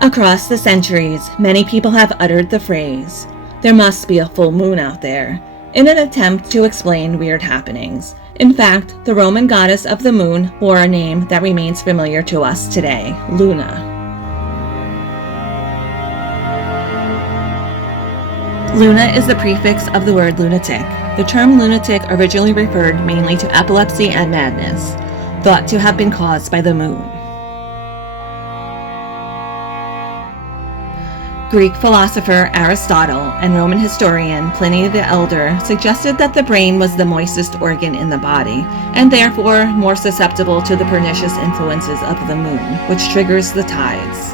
Across the centuries, many people have uttered the phrase, "There must be a full moon out there," in an attempt to explain weird happenings. In fact, the Roman goddess of the moon bore a name that remains familiar to us today, Luna. Luna is the prefix of the word lunatic. The term lunatic originally referred mainly to epilepsy and madness, thought to have been caused by the moon. Greek philosopher Aristotle and Roman historian Pliny the Elder suggested that the brain was the moistest organ in the body, and therefore more susceptible to the pernicious influences of the moon, which triggers the tides.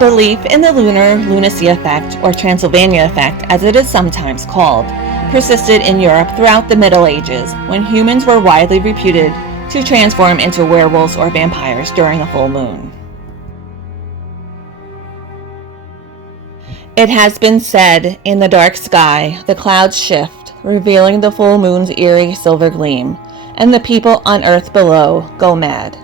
Belief in the lunar lunacy effect, or Transylvania effect as it is sometimes called, persisted in Europe throughout the Middle Ages, when humans were widely reputed to transform into werewolves or vampires during a full moon. It has been said, in the dark sky, the clouds shift, revealing the full moon's eerie silver gleam, and the people on earth below go mad.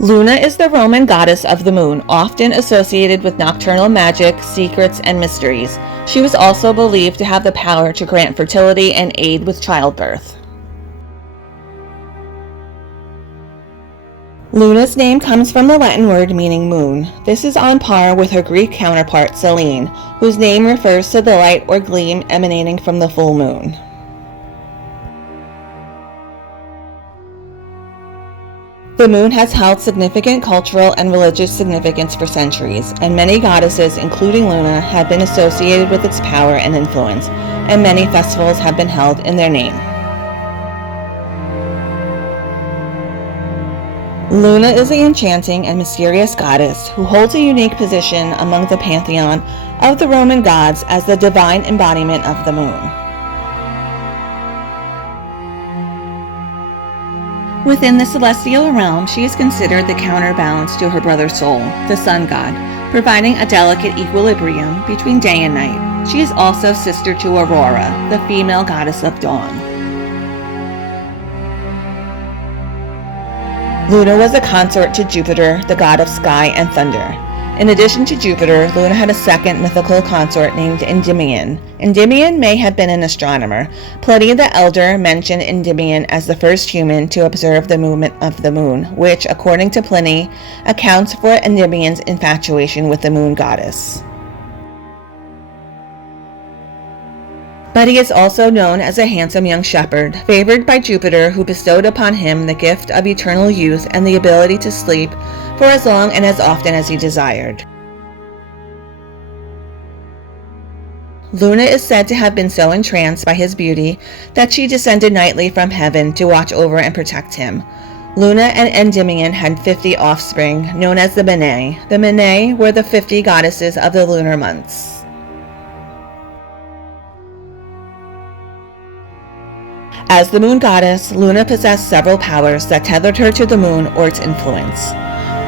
Luna is the Roman goddess of the moon, often associated with nocturnal magic, secrets, and mysteries. She was also believed to have the power to grant fertility and aid with childbirth. Luna's name comes from the Latin word meaning moon. This is on par with her Greek counterpart Selene, whose name refers to the light or gleam emanating from the full moon. The moon has held significant cultural and religious significance for centuries, and many goddesses, including Luna, have been associated with its power and influence, and many festivals have been held in their name. Luna is the enchanting and mysterious goddess who holds a unique position among the pantheon of the Roman gods as the divine embodiment of the moon. Within the celestial realm, she is considered the counterbalance to her brother Sol, the sun god, providing a delicate equilibrium between day and night. She is also sister to Aurora, the female goddess of dawn. Luna was a consort to Jupiter, the god of sky and thunder. In addition to Jupiter, Luna had a second mythical consort named Endymion. Endymion may have been an astronomer. Pliny the Elder mentioned Endymion as the first human to observe the movement of the moon, which, according to Pliny, accounts for Endymion's infatuation with the moon goddess. But he is also known as a handsome young shepherd, favored by Jupiter, who bestowed upon him the gift of eternal youth and the ability to sleep for as long and as often as he desired. Luna is said to have been so entranced by his beauty that she descended nightly from heaven to watch over and protect him. Luna and Endymion had 50 offspring, known as the Menae. The Menae were the 50 goddesses of the lunar months. As the moon goddess, Luna possessed several powers that tethered her to the moon or its influence.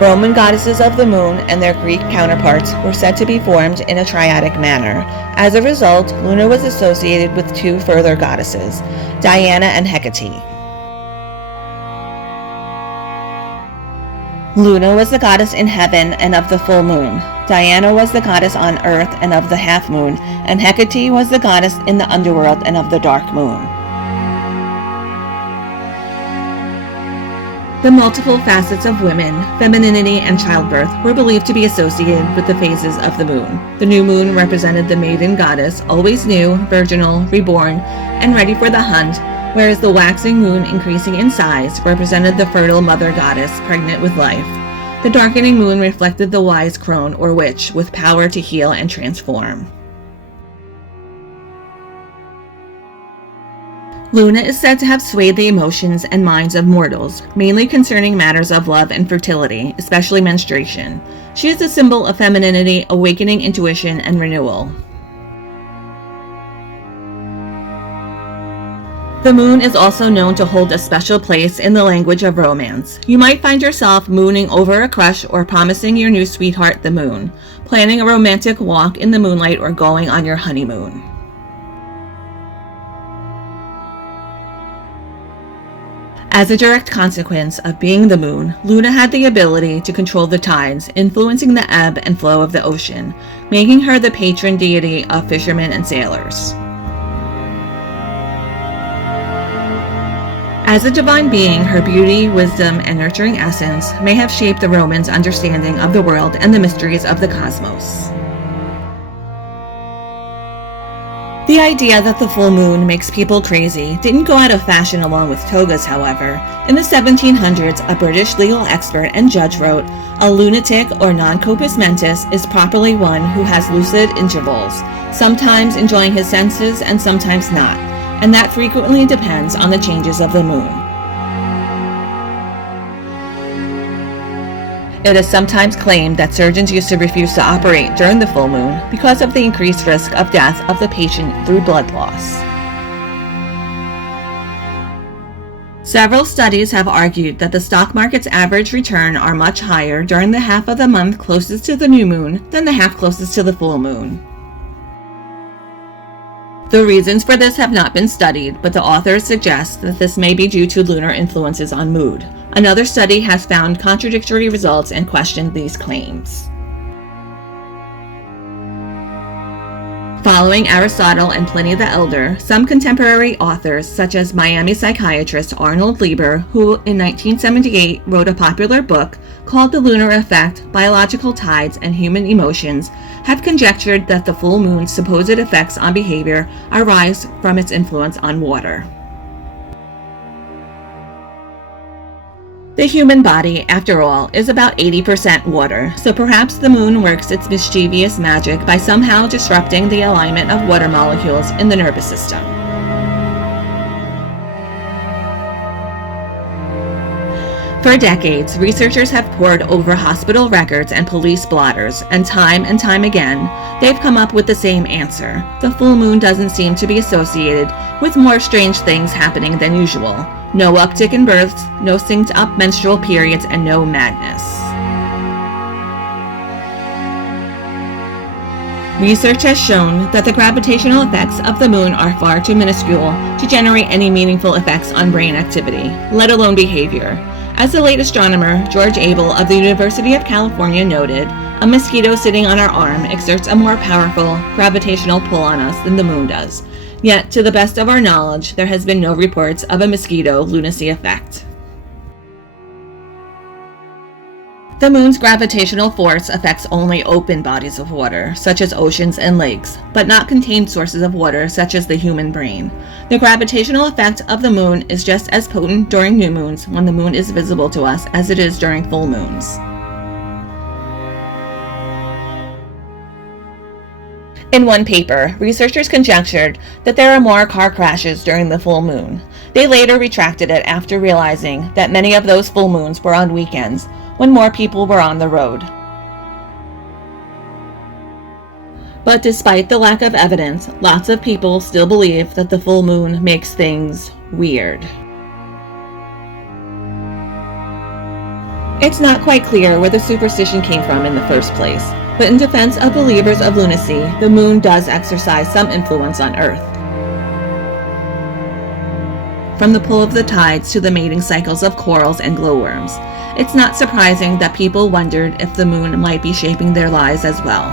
Roman goddesses of the moon and their Greek counterparts were said to be formed in a triadic manner. As a result, Luna was associated with two further goddesses, Diana and Hecate. Luna was the goddess in heaven and of the full moon. Diana was the goddess on earth and of the half moon, and Hecate was the goddess in the underworld and of the dark moon. The multiple facets of women, femininity, and childbirth were believed to be associated with the phases of the moon. The new moon represented the maiden goddess, always new, virginal, reborn, and ready for the hunt, whereas the waxing moon, increasing in size, represented the fertile mother goddess, pregnant with life. The darkening moon reflected the wise crone or witch, with power to heal and transform. Luna is said to have swayed the emotions and minds of mortals, mainly concerning matters of love and fertility, especially menstruation. She is a symbol of femininity, awakening intuition, and renewal. The moon is also known to hold a special place in the language of romance. You might find yourself mooning over a crush or promising your new sweetheart the moon, planning a romantic walk in the moonlight, or going on your honeymoon. As a direct consequence of being the moon, Luna had the ability to control the tides, influencing the ebb and flow of the ocean, making her the patron deity of fishermen and sailors. As a divine being, her beauty, wisdom, and nurturing essence may have shaped the Romans' understanding of the world and the mysteries of the cosmos. The idea that the full moon makes people crazy didn't go out of fashion along with togas, however. In the 1700s, a British legal expert and judge wrote, "A lunatic or non-compos mentis is properly one who has lucid intervals, sometimes enjoying his senses and sometimes not, and that frequently depends on the changes of the moon." It is sometimes claimed that surgeons used to refuse to operate during the full moon because of the increased risk of death of the patient through blood loss. Several studies have argued that the stock market's average return are much higher during the half of the month closest to the new moon than the half closest to the full moon. The reasons for this have not been studied, but the authors suggest that this may be due to lunar influences on mood. Another study has found contradictory results and questioned these claims. Following Aristotle and Pliny the Elder, some contemporary authors, such as Miami psychiatrist Arnold Lieber, who in 1978 wrote a popular book called The Lunar Effect, Biological Tides and Human Emotions, have conjectured that the full moon's supposed effects on behavior arise from its influence on water. The human body, after all, is about 80% water, so perhaps the moon works its mischievous magic by somehow disrupting the alignment of water molecules in the nervous system. For decades, researchers have pored over hospital records and police blotters, and time again, they've come up with the same answer. The full moon doesn't seem to be associated with more strange things happening than usual. No uptick in births, no synced up menstrual periods, and no madness. Research has shown that the gravitational effects of the moon are far too minuscule to generate any meaningful effects on brain activity, let alone behavior. As the late astronomer George Abel of the University of California noted, a mosquito sitting on our arm exerts a more powerful gravitational pull on us than the moon does. Yet, to the best of our knowledge, there has been no reports of a mosquito lunacy effect. The moon's gravitational force affects only open bodies of water, such as oceans and lakes, but not contained sources of water, such as the human brain. The gravitational effect of the moon is just as potent during new moons, when the moon is visible to us, as it is during full moons. In one paper, researchers conjectured that there are more car crashes during the full moon. They later retracted it after realizing that many of those full moons were on weekends, when more people were on the road. But despite the lack of evidence, lots of people still believe that the full moon makes things weird. It's not quite clear where the superstition came from in the first place, but in defense of believers of lunacy, the moon does exercise some influence on Earth. From the pull of the tides to the mating cycles of corals and glowworms, it's not surprising that people wondered if the moon might be shaping their lives as well.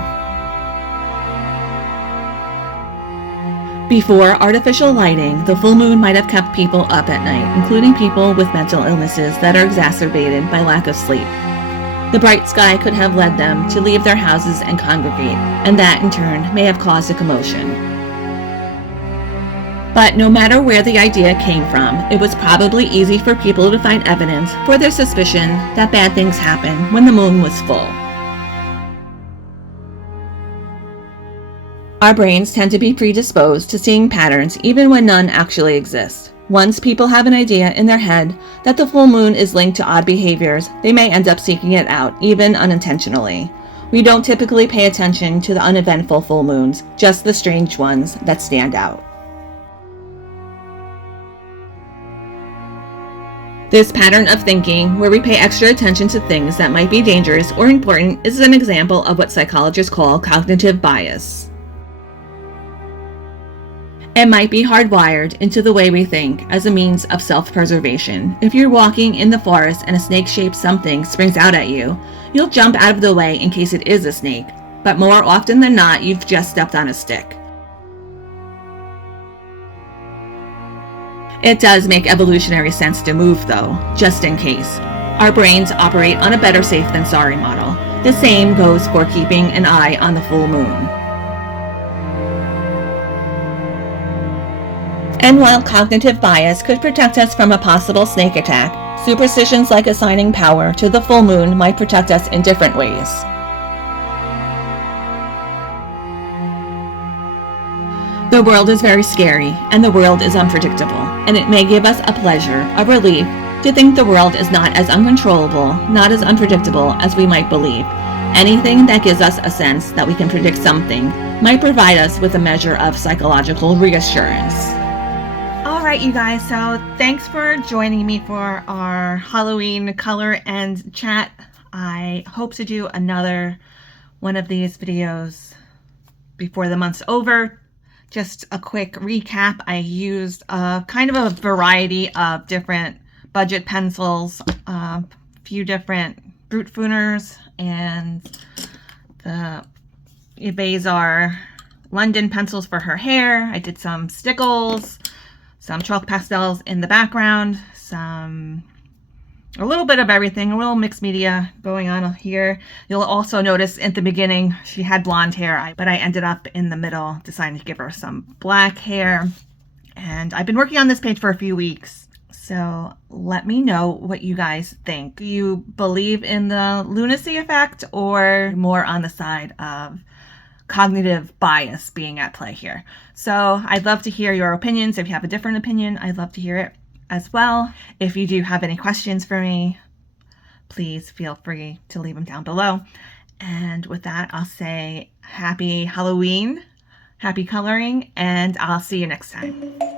Before artificial lighting, the full moon might have kept people up at night, including people with mental illnesses that are exacerbated by lack of sleep. The bright sky could have led them to leave their houses and congregate, and that in turn may have caused a commotion. But no matter where the idea came from, it was probably easy for people to find evidence for their suspicion that bad things happen when the moon was full. Our brains tend to be predisposed to seeing patterns even when none actually exist. Once people have an idea in their head that the full moon is linked to odd behaviors, they may end up seeking it out, even unintentionally. We don't typically pay attention to the uneventful full moons, just the strange ones that stand out. This pattern of thinking, where we pay extra attention to things that might be dangerous or important, is an example of what psychologists call cognitive bias. It might be hardwired into the way we think as a means of self-preservation. If you're walking in the forest and a snake-shaped something springs out at you, you'll jump out of the way in case it is a snake, but more often than not, you've just stepped on a stick. It does make evolutionary sense to move though, just in case. Our brains operate on a better safe than sorry model. The same goes for keeping an eye on the full moon. And while cognitive bias could protect us from a possible snake attack, superstitions like assigning power to the full moon might protect us in different ways. The world is very scary, and the world is unpredictable, and it may give us a pleasure, a relief, to think the world is not as uncontrollable, not as unpredictable as we might believe. Anything that gives us a sense that we can predict something might provide us with a measure of psychological reassurance. Alright, you guys, so thanks for joining me for our Halloween color and chat. I hope to do another one of these videos before the month's over. Just a quick recap. I used kind of a variety of different budget pencils, a few different Brute Fooners, and the Evazar London pencils for her hair. I did some stickles, some chalk pastels in the background, a little bit of everything, a little mixed media going on here. You'll also notice at the beginning she had blonde hair, but I ended up in the middle deciding to give her some black hair. And I've been working on this page for a few weeks, so let me know what you guys think. Do you believe in the lunacy effect, or more on the side of cognitive bias being at play here? So I'd love to hear your opinions. If you have a different opinion, I'd love to hear it as well. If you do have any questions for me, please feel free to leave them down below. And with that, I'll say happy Halloween, happy coloring, and I'll see you next time.